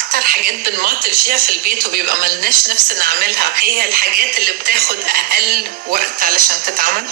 اكتر حاجات بنماطل فيها في البيت وبيبقى ملناش نفس نعملها هي الحاجات اللي بتاخد اقل وقت علشان تتعمل.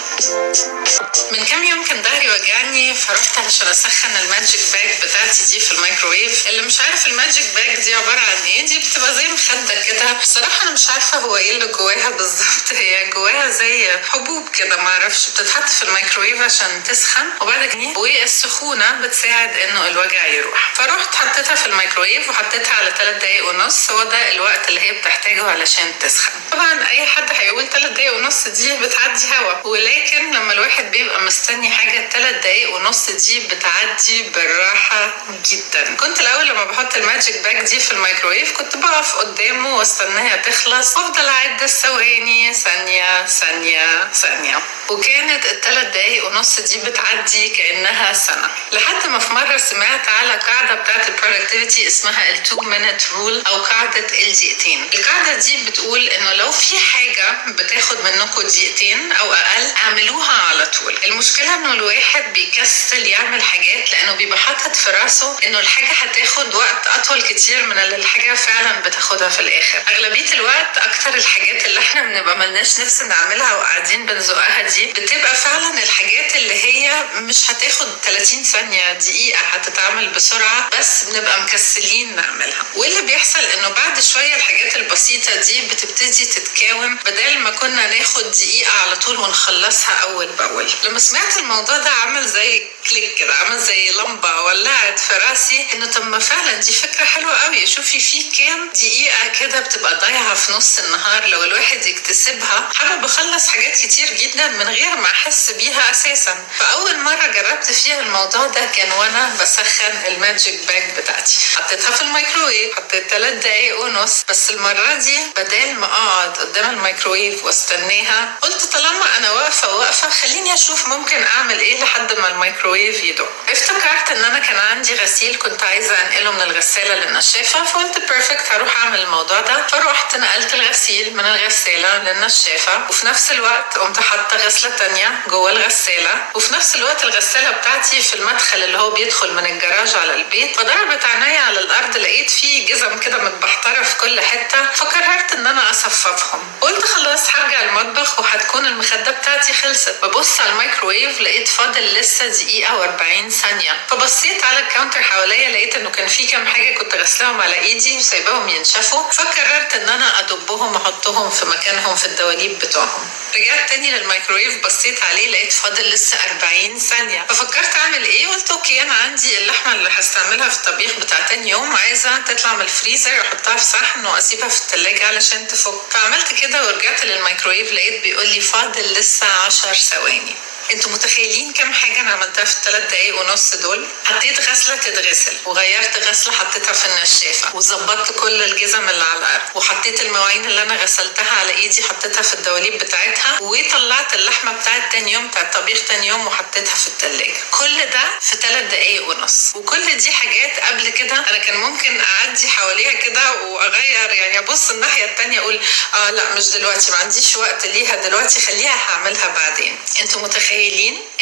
من كام يوم كان ظهري وجعني فرحت علشان اسخن الماجيك باج بتاعتي دي في الميكروويف. اللي مش عارف الماجيك باج دي عباره عن ايه، دي بتبقى زي مخده كده. بصراحه انا مش عارفه هو ايه اللي جواها بالظبط. هي جواها زي حبوب كده معرفش، بتتحط في الميكروويف عشان تسخن وبعد كده والسخونه بتساعد انه الوجع يروح. فروحت حطيتها في الميكروويف وحطيتها على 3 دقايق ونص، هو ده الوقت اللي هي بتحتاجه علشان تسخن. طبعا اي حد هيقول 3 دقايق ونص دي بتعدي هوا، ولكن لما الواحد بيبقى مستني حاجه 3 دقايق ونص دي بتعدي بالراحه جدا. كنت الاول لما بحط الماجيك باج دي في الميكروويف كنت بقف قدامه واستناها تخلص وافضل اعد الثواني، ثانيه ثانيه ثانيه، وكانت ال3 دقايق ونص دي بتعدي كانها سنه. لحد ما في مره سمعت على قاعده بتاعت البرودكتيفيتي اسمها ال 2 minute rule او قاعده الدقيقتين. القاعده دي بتقول انه لو في حاجه بتاخد منكم دقيقتين او اقل اعملوها على طول. المشكله انه الواحد بيكسل يعمل حاجات لانه بيبقى حاطط في راسه انه الحاجه هتاخد وقت اطول كتير من اللي الحاجه فعلا بتاخدها في الاخر. اغلبيه الوقت اكتر الحاجات اللي احنا بنبقى ملناش نفس نعملها وقاعدين بنزقها دي بتبقى فعلا الحاجات اللي هي مش هتاخد 30 ثانيه، دقيقه، هتتعمل بسرعه، بس بنبقى مكسلين نعملها. واللي بيحصل انه بعد شويه الحاجات البسيطه دي بتبتدي تتكاوم بدل ما كنا ناخد دقيقه على طول ونخلصها اول باول. لما سمعت الموضوع ده عمل زي كليك كده، عمل زي لمبه ولعت في راسي انه طب ما فعلا دي فكره حلوه قوي. شوفي في كام دقيقه كده بتبقى ضايعه في نص النهار لو الواحد يكتسبها حابب اخلص حاجات كتير جدا من غير ما احس بيها اساسا. فاول مره جربت فيها الموضوع ده كان وانا بسخن الماجيك باج بتاعتي. حطيتها في الميكروويف، حطيت 3 دقايق ونص، بس المره دي بدل ما اقعد قدام الميكروويف واستناها قلت طالما انا واقفه خليني اشوف ممكن اعمل ايه لحد ما الميكروويف يدق. افتكرت ان انا كان عندي غسيل كنت عايزه انقله من الغساله للنشافه، فقلت بيرفكت هروح اعمل الموضوع ده. فروحت نقلت الغسيل من الغساله للنشافه وفي نفس الوقت قمت حاطه غسله تانية جوه الغساله، وفي نفس الوقت الغساله بتاعتي في المدخل اللي هو بيدخل من الجراج على البيت. فضربت عينيا على الارض لقيت فيه جزم كده متبحتره في كل حته، فقررت ان انا اصففهم. قلت خلاص هرجع المطبخ وهتكون المخده بتاعتي خلصت. ببص على الميكروويف لقيت فاضل لسه دقيقه و40 ثانيه. فبصيت على الكاونتر حواليا لقيت انه كان في كام حاجه كنت غسلاهم على ايدي وسايباهم ينشفوا، فقررت ان انا ادبهم واحطهم في مكانهم في الدواليب بتوعهم. رجعت تاني للميكروويف بصيت عليه لقيت فاضل لسه 40 ثانيه. ففكرت اعمل ايه، قلت اوكي انا عندي اللحمه اللي هستعملها في الطبيخ بتاع تاني يوم عايزه تطلع من الفريزر واحطها في صحن واسيبها في التلاجة علشان تفك. فعملت كده ورجعت للميكروويف لقيت بيقول لي فاضل لسه 10 ثواني. انتوا متخيلين كم حاجه انا عملتها في 3 دقايق ونص دول؟ حطيت غسله تتغسل، وغيرت غسله حطيتها في النشافه، وظبطت كل الجزم اللي على الارض، وحطيت المواعين اللي انا غسلتها على ايدي حطيتها في الدواليب بتاعتها، وطلعت اللحمه بتاعت تاني يوم بتاع الطبيخ تاني يوم وحطيتها في التلاجة. كل ده في 3 دقايق ونص. وكل دي حاجات قبل كده انا كان ممكن اعدي حواليها كده واغير، يعني ابص الناحيه التانيه اقول لا مش دلوقتي، ما عنديش وقت ليها دلوقتي، خليها هعملها بعدين. انتوا متخيلين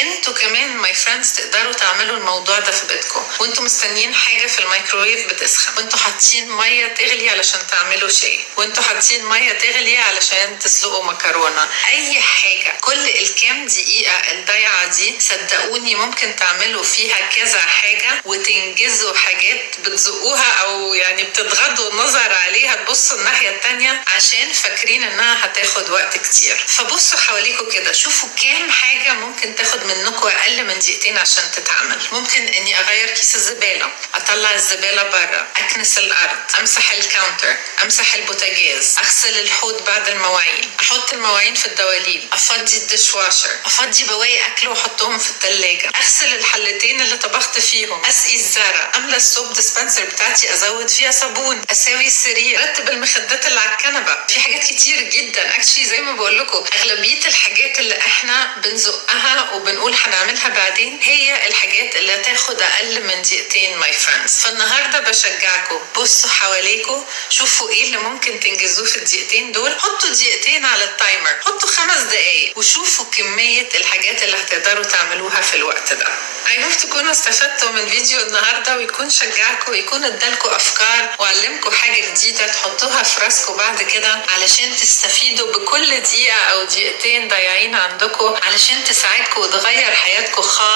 انتوا كمان ماي فريندز تقدروا تعملوا الموضوع ده في بيتكم وانتوا مستنيين حاجه في الميكروويف بتسخن، وانتوا حاطين ميه تغلي علشان تعملوا شاي، وانتوا حاطين ميه تغلي علشان تسلقوا مكرونه، اي حاجه. كل الكام دقيقه الضيعه دي صدقوني ممكن تعملوا فيها كذا حاجه وتنجزوا حاجات بتزقوها او يعني بتتغضوا النظر عليها تبصوا الناحيه التانيه عشان فاكرين انها هتاخد وقت كتير. فبصوا حواليكم كده شوفوا كام حاجه ممكن تاخد منكم اقل من دقيقتين عشان تتعمل. ممكن اني اغير كيس الزباله، اطلع الزباله بره، اكنس الارض، امسح الكاونتر، امسح البوتاجاز، اغسل الحوض بعد المواعين، احط المواعين في الدواليب، افضي الدش واشر، افضي بواقي اكل واحطهم في الثلاجه، اغسل الحلتين اللي طبخت فيهم، اسقي الزرع، املى السوب ديسبنسر بتاعتي ازود فيها صابون، اساوي السرير، ارتب المخدات اللي على الكنبه. في حاجات كتير جدا اكشلي زي ما بقول لكم اغلبيه الحاجات اللي احنا بنزقها معاها وبنقول هنعملها بعدين هي الحاجات اللي هتاخد اقل من دقيقتين ماي فريندز. فالنهارده بشجعكم بصوا حواليكم، شوفوا ايه اللي ممكن تنجزوه في الدقيقتين دول، حطوا دقيقتين على التايمر، حطوا 5 دقايق وشوفوا كمية الحاجات اللي هتقدروا تعملوها في الوقت ده. I hope تكونوا استفدتوا من فيديو النهارده ويكون شجعكم ويكون ادالكم افكار وعلمكم حاجة جديدة تحطوها في راسكم بعد كده علشان تستفيدوا بكل دقيقة او دقيقتين ضايعين عندكم علشان تساعدكم وتغير حياتكم خالص.